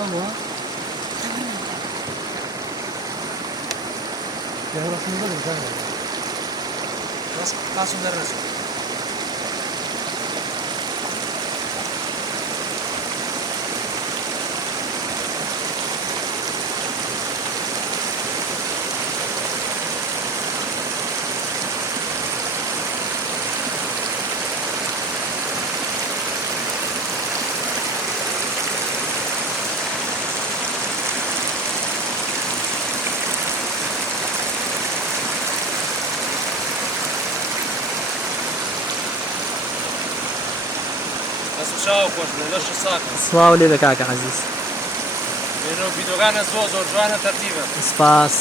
lan bu ha. Devrasında da güzel var. Nasıl kalsın derler? بس شاو خوش بلاش ساکن سڵاو لێ بە کاکە عەزیز. بینو ویدیۆگانە زۆر زۆر جوانە تەرتیبە سپاس.